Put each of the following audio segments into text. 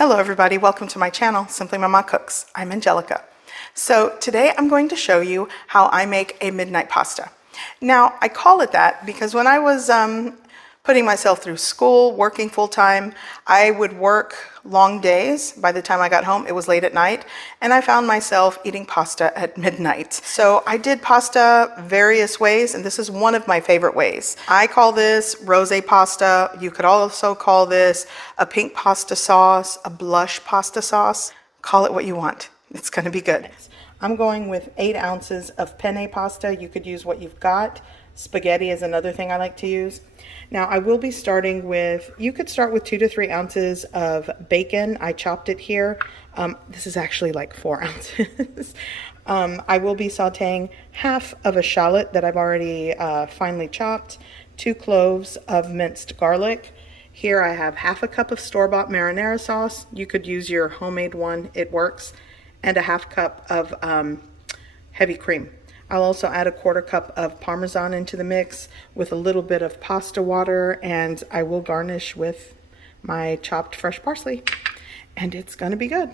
Hello everybody, welcome to my channel, Simply Mama Cooks. I'm Angelica. So today I'm going to show you how I make a midnight pasta. Now I call it that because when I was putting myself through school, working full-time, I would work long days. By the time I got home, it was late at night, and I found myself eating pasta at midnight. So I did pasta various ways, and this is one of my favorite ways. I call this rosé pasta. You could also call this a pink pasta sauce, a blush pasta sauce. Call it what you want. It's going to be good. I'm going with 8 ounces of penne pasta. You could use what you've got. Spaghetti is another thing I like to use. Now I will be starting with, you could start with 2 to 3 ounces of bacon. I chopped it here. This is actually like 4 ounces. I will be sauteing half of a shallot that I've already finely chopped, 2 cloves of minced garlic. Here I have half a cup of store-bought marinara sauce. You could use your homemade one, it works. And a half cup of heavy cream. I'll also add a 1/4 cup of Parmesan into the mix with a little bit of pasta water, and I will garnish with my chopped fresh parsley, and it's gonna be good.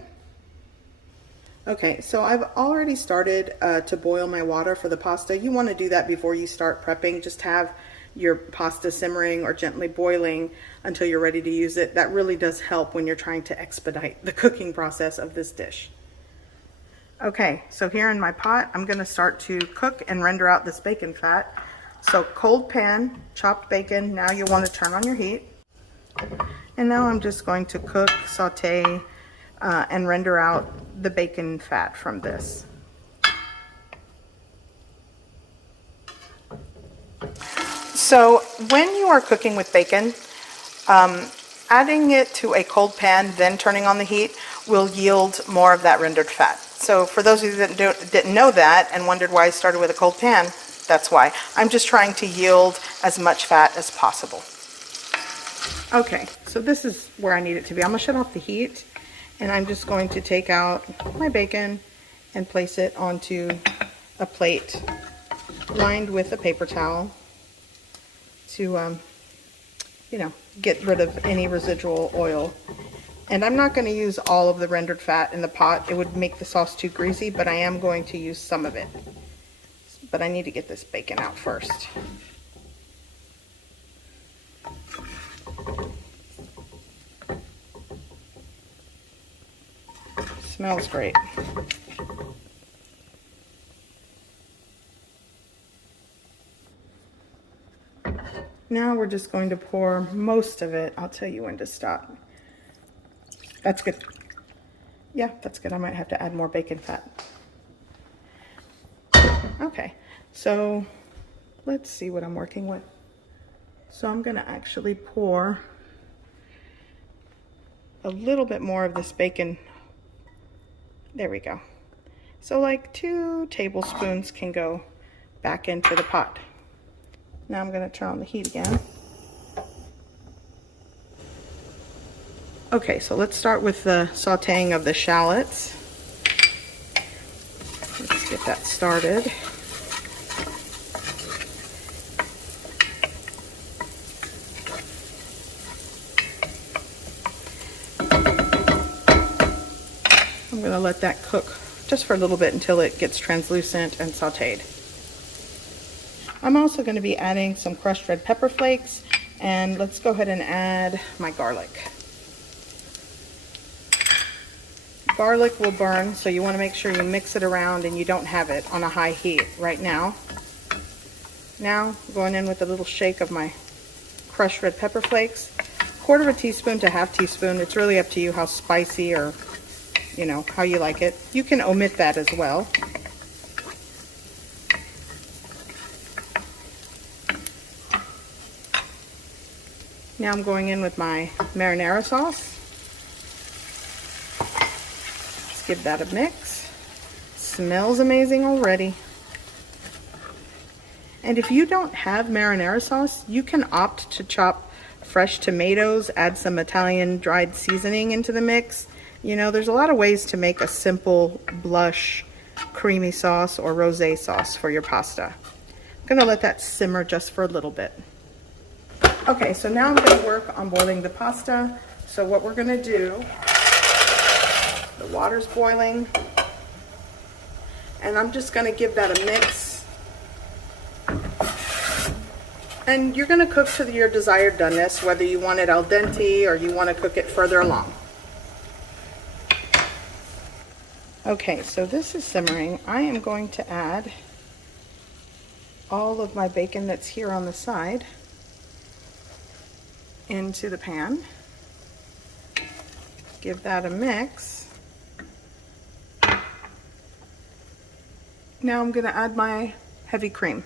Okay, so I've already started to boil my water for the pasta. You wanna do that before you start prepping. Just have your pasta simmering or gently boiling until you're ready to use it. That really does help when you're trying to expedite the cooking process of this dish. Okay, so here in my pot, I'm going to start to cook and render out this bacon fat. So cold pan, chopped bacon. Now you'll want to turn on your heat. And now I'm just going to cook, saute, and render out the bacon fat from this. So when you are cooking with bacon, adding it to a cold pan, then turning on the heat, will yield more of that rendered fat. So for those of you that didn't know that and wondered why I started with a cold pan, that's why. I'm just trying to yield as much fat as possible. Okay, so this is where I need it to be. I'm gonna shut off the heat, and I'm just going to take out my bacon and place it onto a plate lined with a paper towel to, you know, get rid of any residual oil. And I'm not going to use all of the rendered fat in the pot. It would make the sauce too greasy, but I am going to use some of it. But I need to get this bacon out first. Smells great. Now we're just going to pour most of it. I'll tell you when to stop. That's good. Yeah, that's good. I might have to add more bacon fat. Okay, so let's see what I'm working with. So I'm going to actually pour a little bit more of this bacon. There we go. So like 2 tablespoons can go back into the pot. Now I'm going to turn on the heat again. Okay, so let's start with the sauteing of the shallots. Let's get that started. I'm going to let that cook just for a little bit until it gets translucent and sauteed. I'm also going to be adding some crushed red pepper flakes, and let's go ahead and add my garlic. Garlic will burn, so you want to make sure you mix it around and you don't have it on a high heat right now. Now, going in with a little shake of my crushed red pepper flakes. 1/4 teaspoon to 1/2 teaspoon. It's really up to you how spicy or, you know, how you like it. You can omit that as well. Now I'm going in with my marinara sauce. Give that a mix. Smells amazing already. And if you don't have marinara sauce, you can opt to chop fresh tomatoes, add some Italian dried seasoning into the mix. You know, there's a lot of ways to make a simple blush creamy sauce or rosé sauce for your pasta. I'm gonna let that simmer just for a little bit. Okay, so now I'm gonna work on boiling the pasta. So what we're gonna do The water's boiling. And I'm just going to give that a mix. And you're going to cook to your desired doneness, whether you want it al dente or you want to cook it further along. Okay, so this is simmering. I am going to add all of my bacon that's here on the side into the pan. Give that a mix. Now I'm going to add my heavy cream.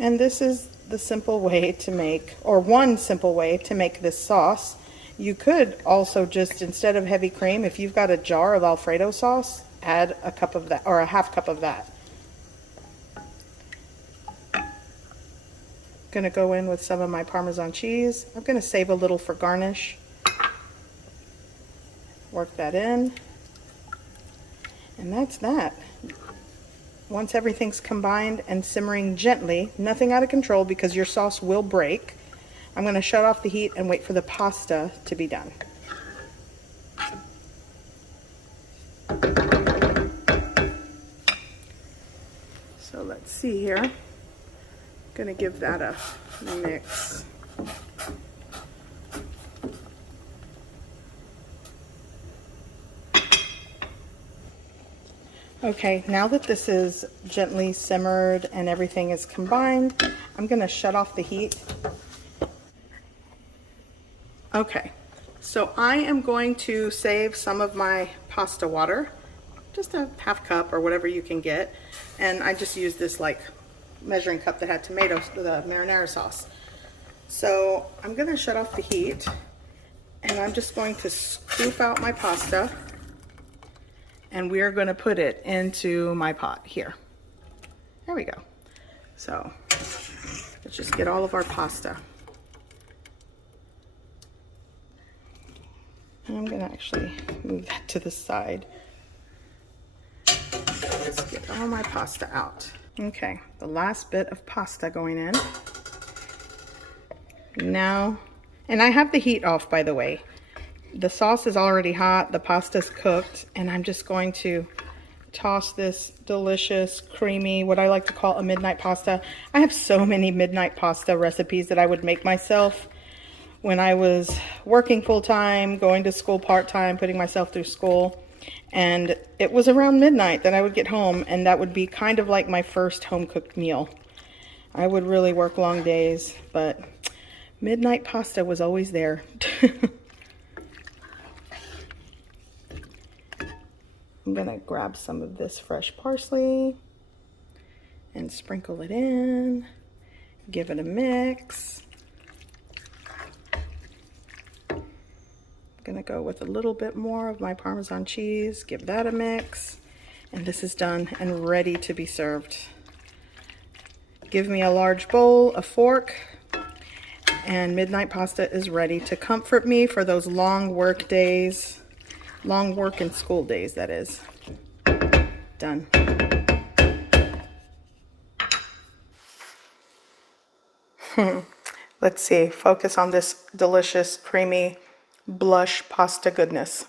And this is the simple way to make, or one simple way to make this sauce. You could also just, instead of heavy cream, if you've got a jar of Alfredo sauce, add a cup of that, or a half cup of that. Gonna go in with some of my Parmesan cheese. I'm gonna save a little for garnish. Work that in. And that's that. Once everything's combined and simmering gently, nothing out of control because your sauce will break, I'm going to shut off the heat and wait for the pasta to be done. So let's see here. I'm going to give that a mix. Okay, now that this is gently simmered and everything is combined, I'm going to shut off the heat. Okay, so I am going to save some of my pasta water, just a half cup or whatever you can get, and I just used this like measuring cup that had tomatoes, the marinara sauce. So I'm going to shut off the heat, and I'm just going to scoop out my pasta. And we are going to put it into my pot here. There we go. So let's just get all of our pasta. And I'm going to actually move that to the side. Let's get all my pasta out. Okay, the last bit of pasta going in. Now, and I have the heat off, by the way. The sauce is already hot, the pasta's cooked, and I'm just going to toss this delicious, creamy, what I like to call a midnight pasta. I have so many midnight pasta recipes that I would make myself when I was working full-time, going to school part-time, putting myself through school. And it was around midnight that I would get home, and that would be kind of like my first home-cooked meal. I would really work long days, but midnight pasta was always there. I'm gonna grab some of this fresh parsley and sprinkle it in, give it a mix. I'm gonna go with a little bit more of my Parmesan cheese, give that a mix, and this is done and ready to be served. Give me a large bowl, a fork, and midnight pasta is ready to comfort me for those long work days. Long work and school days, that is. Done. Let's see, focus on this delicious, creamy, blush pasta goodness.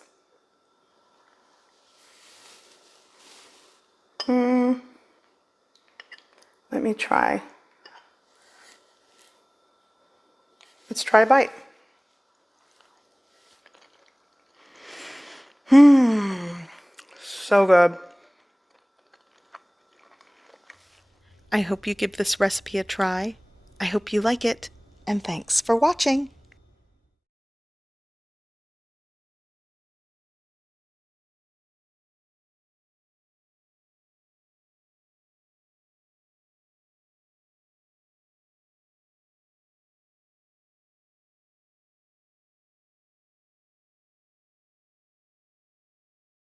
Let me try. Let's try a bite. So good. I hope you give this recipe a try. I hope you like it, and thanks for watching.